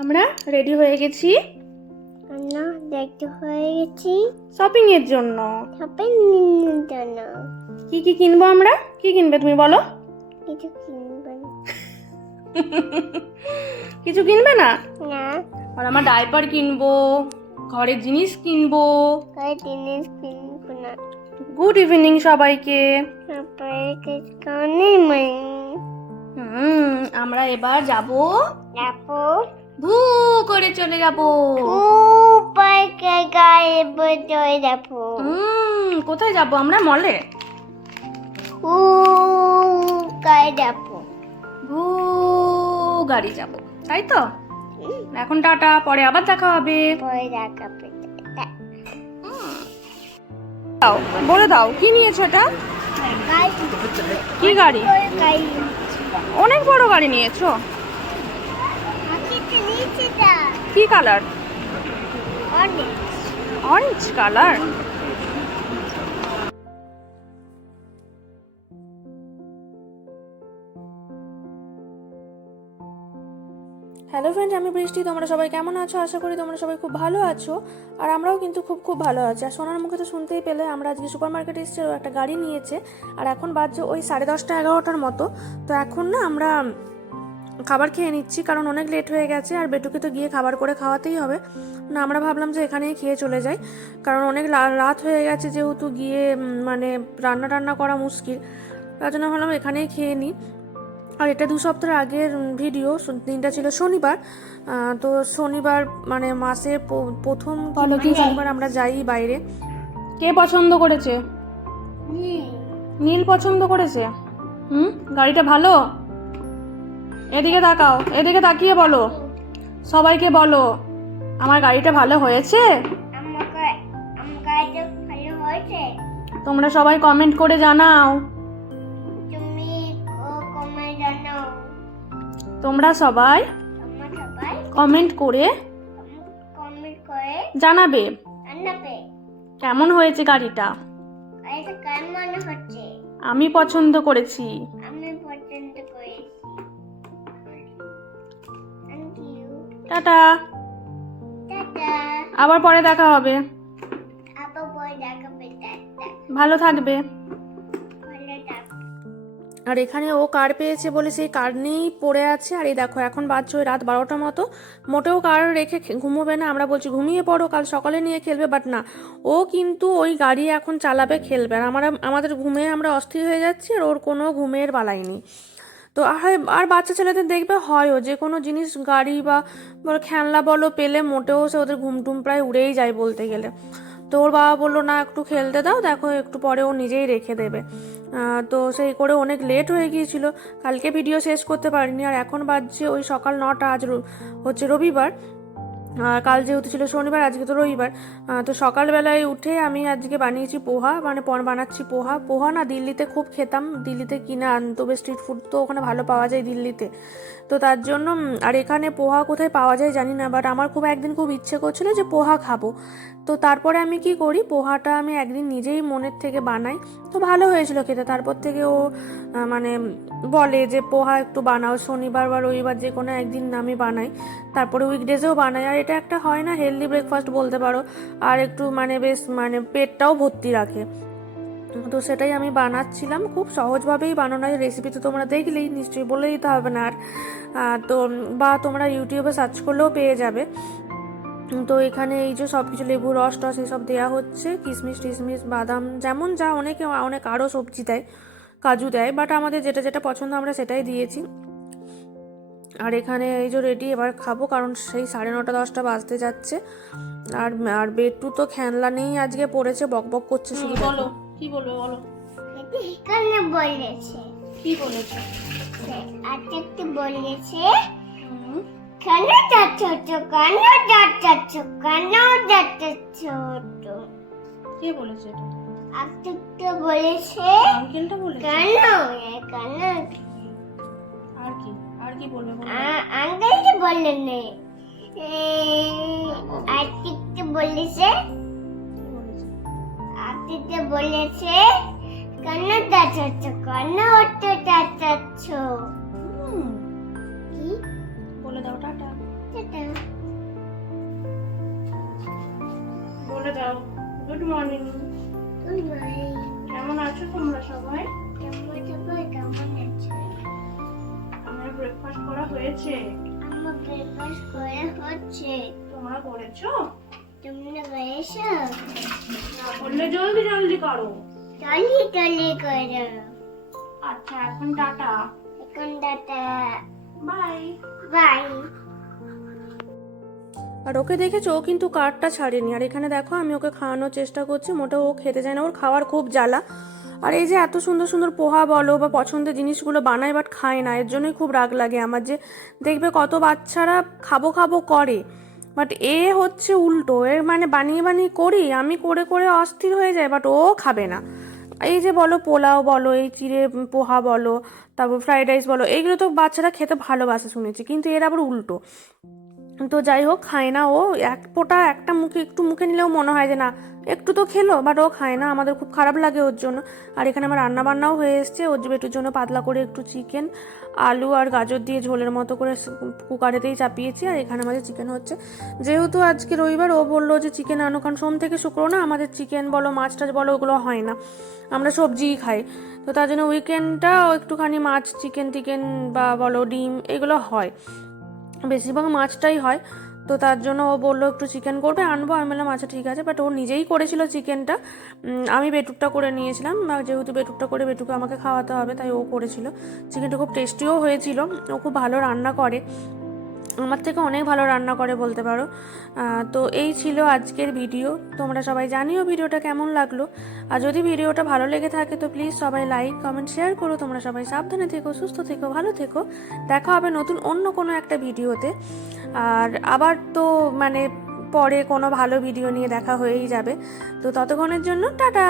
আমরা রেডি হয়ে গেছি শপিং এর জন্য। কি কি কিনবো আমরা? কি কিনবে তুমি বলো? কিছু কিনবে না? আর আমরা ডাইপার কিনবো, ঘরের জিনিস কিনবো। গুড ইভিনিং সবাইকে। আমরা এবার যাবো ভু করে চলে যাবো। কোথায় যাবো আমরা? মলে। ভু গাড়ি যাবো, তাই তো? এখন টাটা, পরে আবার দেখা হবে। দাও, বলে দাও কি নিয়েছো এটা? কি গাড়ি? অনেক বড় গাড়ি নিয়েছো। কি colour? Orange colour. Hello friends, আমি বৃষ্টি। তোমরা সবাই কেমন আছো? আশা করি তোমরা সবাই খুব ভালো আছো। আর আমরাও কিন্তু খুব খুব ভালো আছি। আর সোনার মুখে তো শুনতেই পেলে আমরা আজকে সুপার মার্কেটে এসেছি, একটা গাড়ি নিয়েছে। আর এখন বাজছে ওই 10:30 11টার মতো। তো এখন না আমরা খাবার খেয়ে নিচ্ছি, কারণ অনেক লেট হয়ে গেছে। আর বেটুকে তো গিয়ে খাবার করে খাওয়াতেই হবে না। আমরা ভাবলাম যে এখানেই খেয়ে চলে যাই, কারণ অনেক রাত হয়ে গেছে, যেহেতু গিয়ে মানে রান্না করা মুশকিল। তার জন্য ভাবলাম এখানেই খেয়ে নিই। আর এটা 2 সপ্তাহ আগের ভিডিও, দিনটা ছিল শনিবার। তো শনিবার মানে মাসের প্রথম শনিবার আমরা যাই বাইরে। কে পছন্দ করেছে? নীল পছন্দ করেছে। গাড়িটা ভালো? এদিকে তাকাও, এদিকে তাকিয়ে বলো, সবাইকে বলো আমার গাড়িটা ভালো হয়েছে। তোমরা সবাই কমেন্ট করে জানাও। তোমরা সবাই কমেন্ট করে জানাবে কেমন হয়েছে গাড়িটা। আমি পছন্দ করেছি। টাটা, আবার পরে দেখা হবে। ভালো থাকবে। আর এখানে ও কার পেয়েছে বলে সেই কার নিয়েই পড়ে আছে। আর এই দেখো এখন বাজছে ওই রাত 12টার মতো। মোটেও কার রেখে ঘুমোবে না। আমরা বলছি ঘুমিয়ে পড়ো, কাল সকালে নিয়ে খেলবে, বাট না, ও কিন্তু ওই গাড়ি এখন চালাবে, খেলবে। আর আমাদের ঘুমিয়ে আমরা অস্থির হয়ে যাচ্ছি, আর ওর কোনো ঘুমের বালাই নেই। তো আর বাচ্চা ছেলেদের দেখবে হয়ও, যে কোনো জিনিস গাড়ি বা খেলনা বলো পেলে মোটেও সে ওদের ঘুমটুম প্রায় উড়েই যায় বলতে গেলে। তো ওর বাবা বললো না একটু খেলতে দাও, দেখো একটু পরে ও নিজেই রেখে দেবে। তো সেই করে অনেক লেট হয়ে গিয়েছিল, কালকে ভিডিও শেষ করতে পারিনি। আর এখন বাজছে ওই সকাল 9টা। আজ হচ্ছে রবিবার, কাল যেহেতু ছিল শনিবার, আজকে তো রবিবার। তো সকালবেলায় উঠে আমি আজকে বানিয়েছি পোহা, মানে বানাচ্ছি পোহা না দিল্লিতে খুব খেতাম, দিল্লিতে কিনে আনতো, স্ট্রিট ফুড তো ওখানে ভালো পাওয়া যায় দিল্লিতে। তো তার জন্য, আর এখানে পোহা কোথায় পাওয়া যায় জানি না, বাট আমার একদিন খুব ইচ্ছে করছিল যে পোহা খাবো। তো তারপরে আমি কি করি, পোহাটা আমি একদিন নিজেই মনের থেকে বানাই। তো ভালো হয়েছিল খেতে। তারপর থেকে ও মানে বলে যে পোহা একটু বানাও, শনিবার বা রবিবার যে কোনো একদিন আমি বানাই, তারপরে উইকডেজেও বানাই। আর এটা একটা হয় না হেলদি ব্রেকফাস্ট বলতে পারো, আর একটু মানে বেশ মানে পেটটাও ভর্তি রাখে। তো সেটাই আমি বানাচ্ছিলাম, খুব সহজভাবেই বানানো হয়। রেসিপি তো তোমরা দেখলেই, নিশ্চয়ই বলে দিতে হবে না আর। তো বা তোমরা ইউটিউবে সার্চ করলেও পেয়ে যাবে। তো এখানে এই যে সব কিছু লেবু রস টস এসব দেওয়া হচ্ছে, কিশমিশ টিশমিশ বাদাম যেমন যা, অনেক আরও সবজি দেয়, কাজু দেয়, বাট আমাদের যেটা যেটা পছন্দ আমরা সেটাই দিয়েছি। আর এখানে এই যে রেডি, এবার খাবো, কারণ সেই 9:30 10টা বাজতে যাচ্ছে। আর বেটু তো খেলনা নেই আজকে পড়েছে, বকবক করছে শুধু। বলো কি বলবে, বলো। এখানে বলেছে কি বলেছে? আজকে বলেছে কেন যাচ্ছ কেন যাচ্ছ কেন যাচ্ছ। কে বলেছে এটা? আজকে বলেছে, আঙ্কেলটা বলেছে। কেন আর কি বলবে? আঙ্কেল কি বললেন নেই, আজকে বলেছে কেন যাচ্ছ কেন যাচ্ছ। বলে দাও টাটা। টাটা। বলে দাও গুড মর্নিং। Good morning. কেমন আছো তোমরা সবাই? কেমন আছো? আমার ব্রেকফাস্ট করা হয়েছে। আমার ব্রেকফাস্ট করে হচ্ছে। তোমরা করেছো? তোমরা করেছো? না করলে জলদি জলদি করো। টলি টলি করো। আচ্ছা এখন টাটা, এখন টাটা। বাই। বাই। আর ওকে দেখেছো, ও কিন্তু কার্ডটা ছাড়েনি। আর এখানে দেখো আমি ওকে খাওয়ানোর চেষ্টা করছি, মোটেও ও খেতে চায় না, ওর খাওয়ার খুব জ্বালা। আর এই যে এত সুন্দর সুন্দর পোহা বলো বা পছন্দের জিনিসগুলো বানায় বাট খায় না, এর জন্যই খুব রাগ লাগে আমার। যে দেখবে কত বাচ্চারা খাবো খাবো করে, বাট এ হচ্ছে উল্টো। এর মানে বানিয়ে বানিয়ে করি, আমি করে করে অস্থির হয়ে যায়, বাট ও খাবে না। এই যে বলো পোলাও বলো, এই চিড়ে পোহা বলো, তারপর ফ্রাইড রাইস বলো, এইগুলো তো বাচ্চারা খেতে ভালোবাসে শুনেছি, কিন্তু এর আবার উল্টো। তো যাই হোক, খায় না ও। এক ফোঁটা একটা মুখে একটু মুখে নিলেও মনে হয় যে না একটু তো খেলো, বাট ও খায় না। আমাদের খুব খারাপ লাগে ওর জন্য। আর এখানে আমার রান্না বান্নাও হয়ে এসছে। ওর বেটুর জন্য পাতলা করে একটু চিকেন, আলু আর গাজর দিয়ে ঝোলের মতো করে কুকারেতেই চাপিয়েছি। আর এখানে আমাদের চিকেন হচ্ছে। যেহেতু আজকে রবিবার, ও বললো যে চিকেন আনো, কারণ সোম থেকে শুক্র না আমাদের চিকেন বলো মাছ টাছ বলো ওগুলো হয় না, আমরা সবজিই খাই। তো তার জন্য উইকেন্ডটা একটুখানি মাছ চিকেন টিকেন বা বলো ডিম এগুলো হয়, বেশিরভাগ মাছটাই হয়। তো তার জন্য ও বললো একটু চিকেন করবে, আনবো। আমি বললাম আচ্ছা ঠিক আছে, বাট ও নিজেই করেছিল চিকেনটা। আমি বেটুকটা করে নিয়েছিলাম, যেহেতু বেটুকটা করে বেটুকে আমাকে খাওয়াতে হবে, তাই ও করেছিল। চিকেনটা খুব টেস্টিও হয়েছিল। ও খুব ভালো রান্না করে, আমার থেকে অনেক ভালো রান্না করে বলতে পারো। তো এই ছিল আজকের ভিডিও। তোমরা সবাই জানিও ভিডিওটা কেমন লাগলো। আর যদি ভিডিওটা ভালো লেগে থাকে তো প্লিজ সবাই লাইক কমেন্ট শেয়ার করো। তোমরা সবাই সাবধানে থেকো, সুস্থ থেকো, ভালো থেকো। দেখা হবে নতুন অন্য কোনো একটা ভিডিওতে। আর আবার তো মানে পরে কোনো ভালো ভিডিও নিয়ে দেখা হয়েই যাবে। তো ততক্ষণের জন্য টাটা।